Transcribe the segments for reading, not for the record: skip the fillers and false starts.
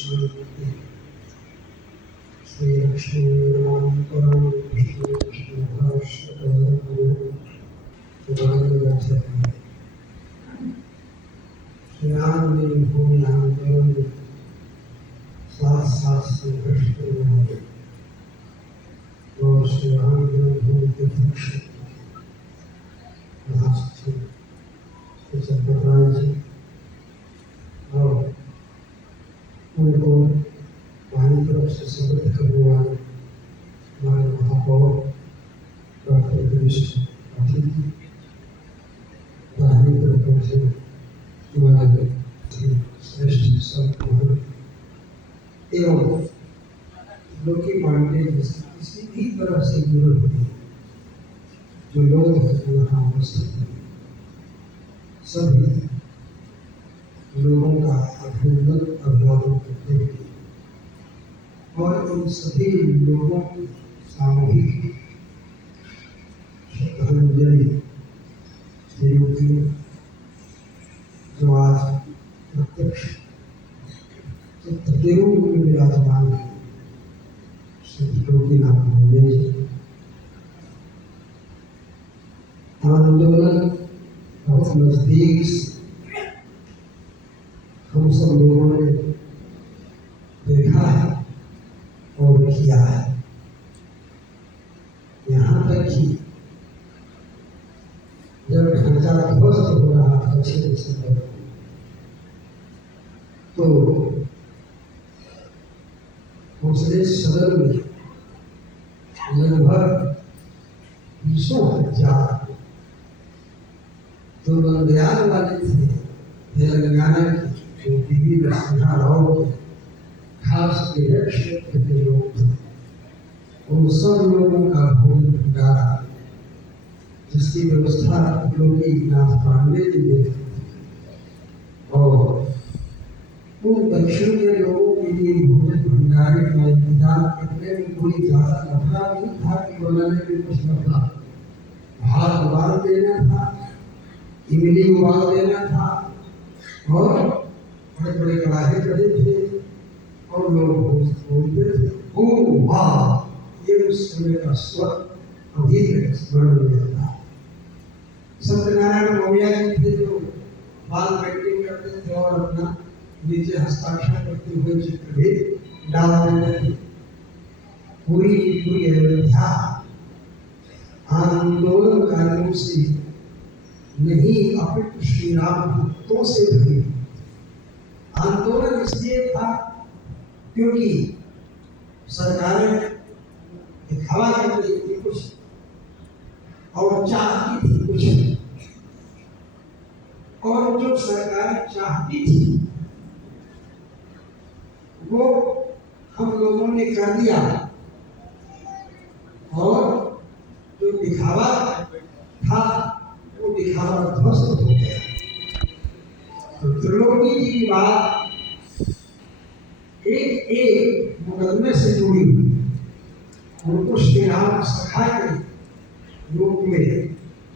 श्री लक्ष्मी राम परम विष्णु विष्णु श्री राम ने भूमि आंदोलन साथ साथ संघर्ष और श्री राम ने भूमि के दक्ष जी और उनको हमारी तरफ से समर्थ करने वाले हमारे महापौर डॉक्टर गिरीश पाठक दाहिनी तरफ से हमारे श्रेष्ठ संत एवं लोकी पांडे जैसे किसी भी तरह से जुड़े हुए जो लोग यहाँ उपस्थित हैं सभी लोगों का अभिवादन करते हुए और उन सभी लोगों की सामूहिक श्रद्धांजलि जो आज प्रत्यक्ष के रूप में विराजमान है आंदोलन बहुत नजदीक हम सब लोगों ने देखा है और किया है। यहाँ तक कि जब ढांचा ध्वस्त हो रहा था 6 दिसंबर तो दूसरे सदन में लगभग 20,000 जो बंदयाल वाले थे तेलंगाना की जो बीवी नरसिम्हा राव के खास क्षेत्र के लोग थे उन सब लोगों का भोजन भंडारा जिसकी व्यवस्था योगी नाथ पांडे जी ने और उन दक्षिण के लोगों के लिए भोजन भंडारे का इंतजाम करने में कोई ज्यादा लफड़ा नहीं था कि बनाने में कुछ लफड़ा भात उबाल देना था, इमली उबाल देना था और बड़े बड़े कड़ाहे चढ़े थे और लोग बोलते थे ओ वाह। ये उस समय का स्वर अभी तक स्मरण में रहता है। सत्यनारायण मौर्य जी थे जो बाल पेंटिंग करते थे और अपना नीचे हस्ताक्षर करते हुए चित्र भी डाल देते थे। पूरी अयोध्या आंदोलनकारियों से नहीं अपितु श्री राम भक्तों से भरी। आंदोलन इसलिए था क्योंकि सरकारें दिखावा कर रही थी कुछ और चाहती थी कुछ, और जो सरकार चाहती थी वो हम लोगों ने कर दिया और जो दिखावा था वो दिखावा ध्वस्त हो गया। तो त्रिलोकी जी की बात एक मुकदमे से जुड़ी हुई, उनको श्री राम सखा के रूप में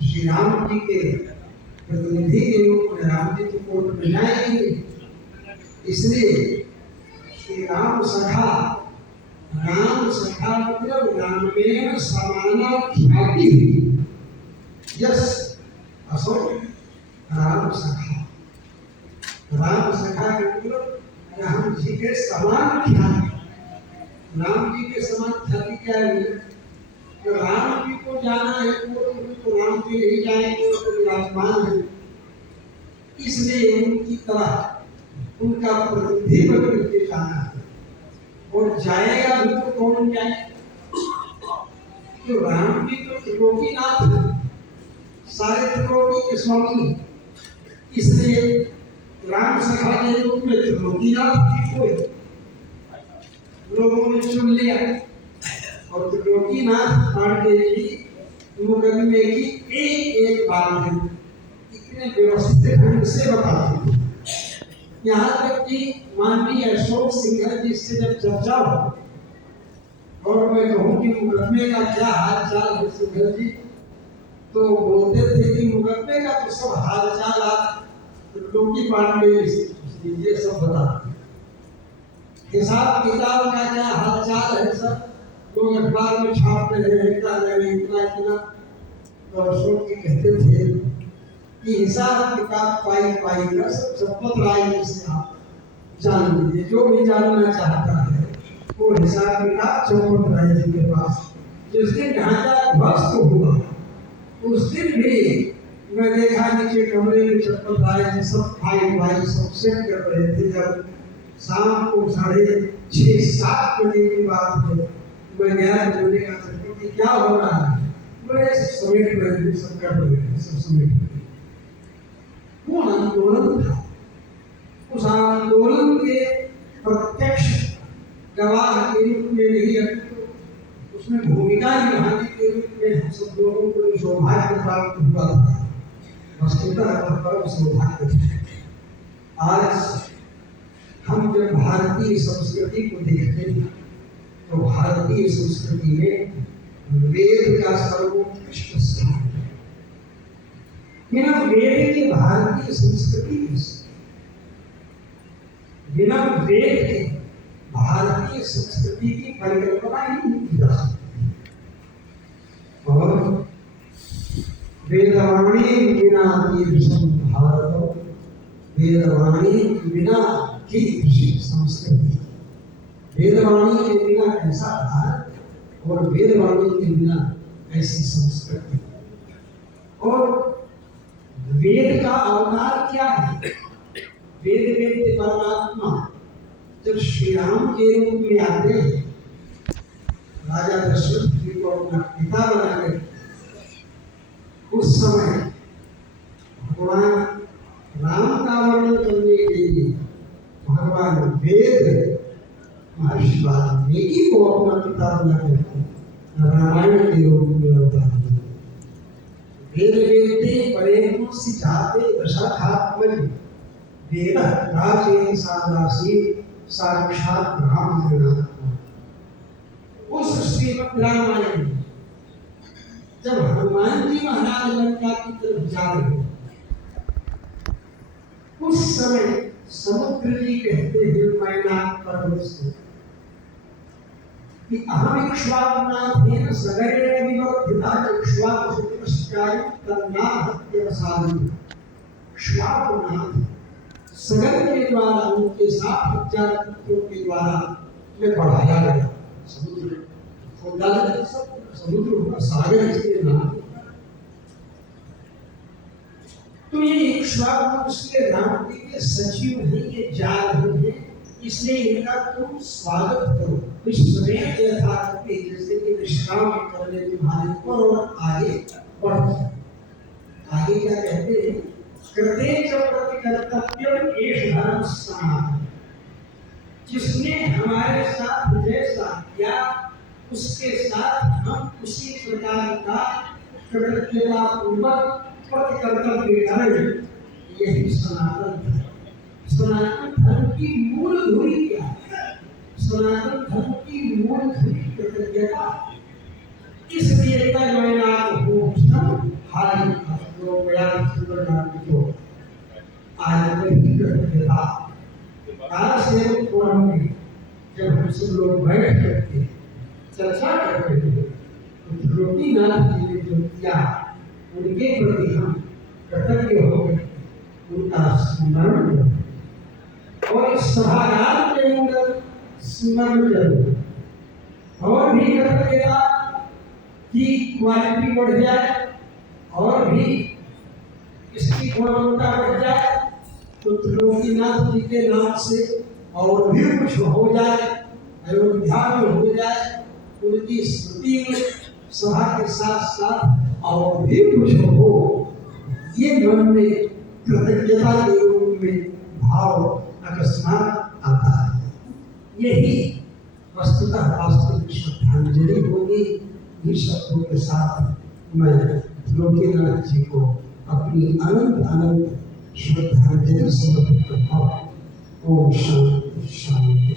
श्री राम जी के प्रतिनिधि के रूप में राम जी को कोर्ट में जाएंगे, इसलिए श्री राम सखा मतलब रामेण समाना ख्याति यस असो राम सखा के मतलब राम जी के समान ख्याति। राम जी के समान ख्याति क्या है? तो राम जी को जाना है तो राम जी ही जाएंगे, तो विराजमान है, इसलिए उनकी तरह उनका प्रतिनिधि बन के जाना है। और जाएगा भी तो कौन जाए? तो राम जी तो त्रिलोकीनाथ है, सारे त्रिलोकी के स्वामी, इसलिए राम सखा के रूप में त्रिलोकीनाथ जी को लोगों ने चुन लिया और त्रिलोकीनाथ पांडे जी मुकदमे की एक बात है इतने व्यवस्थित ढंग से बताते हैं। यहाँ तक कि माननीय अशोक सिंघल जी से जब चर्चा हो और मैं कहूँ कि मुकदमे का क्या हाल चाल है सिंघल जी, तो बोलते थे कि मुकदमे का तो सब हाल चाल आप त्रिलोकी पांडे जी से पूछ लीजिए, सब बताते हैं। हिसाब किताब का क्या हालचाल है सब लोग अखबार में छाप रहे हैं, कर रहे हैं इतना इतना, और सोच के कहते थे कि हिसाब किताब पाई पाई का सब चप्पत राय से आप जान लीजिए। जो भी जानना चाहता है वो हिसाब किताब चप्पत राय जी के पास। जिस दिन ढांचा ध्वस्त हुआ उस दिन भी मैं देखा नीचे कमरे में चप्पल राय जी सब फाइल वाइल सब सेट कर रहे थे। जब शाम को 6:30-7 बजे की बात है, मैं गया तो बोले कि क्या हो रहा है, बोले समेट रहे थे, सब कर रहे थे, सब समेट रहे। वो आंदोलन था, उस आंदोलन के प्रत्यक्ष गवाह के रूप में नहीं, उसमें भूमिका निभाने के रूप में हम सब लोगों को सौभाग्य प्राप्त हुआ था। वस्तुतः परम सौभाग्य था। आज हम जब भारतीय संस्कृति को देखते हैं तो भारतीय संस्कृति में वेद का सर्वोत्कृष्ट स्थान है। बिना वेद के भारतीय संस्कृति, बिना वेद के भारतीय संस्कृति की परिकल्पना ही नहीं की जा सकती। और वेदवाणी बिना कीदृशं भारत, वेदवाणी बिना कीदृशी संस्कृति, वेदवाणी के बिना ऐसा भारत और वेदवाणी के बिना ऐसी संस्कृति। और वेद का अवतार क्या है? वेद वेद परमात्मा जब श्री राम के रूप में आते हैं, राजा दशरथ जी को अपना पिता बनाकर, उस समय भगवान राम का वर्णन करने के लिए भगवान वेद महर्षि वाल्मीकि को अपना पिता बनाकर रामायण के रूप में अवतार दिया। वेद वेदते परेणुसि जाते दशरथात्मनि, वेद राजेन सादासी साक्षात राम। उस श्रीमद् रामायण जब हनुमान जी महाराज लंका की तरफ जा रहे, उस समय समुद्र जी कहते हैं मैनाक पर्वत से कि अहम इक्ष्वाकुनाथेन सगरेण विवर्धिता इक्ष्वाकुशुक्रश्चाय तन्नाहत्यवसादि। इक्ष्वाकुनाथ सगर के द्वारा, उनके साथ 1000 पुत्रों के द्वारा में बढ़ाया गया। समुद्र समुद्र सागर इसके नाम। तो ये इक्ष्वाकु उसके राम जी के सचिव हैं, ये जा रहे हैं, इसलिए इनका तुम स्वागत करो। विश्वमेव यथार्थे, जैसे कि विश्राम करने तुम्हारे ऊपर और आगे बढ़। आगे क्या कहते हैं? कृते च प्रतिकर्तव्यम एष धर्म सनातन। जिसने हमारे साथ जैसा किया उसके साथ हम उसी प्रकार का कृतज्ञता पूर्वक प्रतिकर्तव्य करें। यही सनातन धर्म। सनातन धर्म की मूल धुरी क्या है? सनातन धर्म की मूल धुरी कृतज्ञता। इसलिए जब हम सब लोग बैठ करके चर्चा करते थे तो ज्योतिनाथ जी ने जो किया उनके प्रति हम कृतज्ञ हो गए, उनका स्मरण करो और इस सभागार के अंदर स्मरण करो और भी कृतज्ञता की क्वालिटी बढ़ जाए और भी इसकी गुणवत्ता बढ़ जाए तो त्रिलोकीनाथ जी के नाम से और भी कुछ हो जाए, अयोध्या में हो जाए, उनकी स्मृति में सभा के साथ साथ और भी कुछ हो, ये मन में कृतज्ञता के रूप में भाव अकस्मात आता है। यही वस्तुतः वास्तविक श्रद्धांजलि होगी। इस शब्दों के साथ मैं त्रिलोकीनाथ जी को अपनी अनंत अनंत श्रद्धांजलि समर्पित करता हूँ। ओम शांति शांति।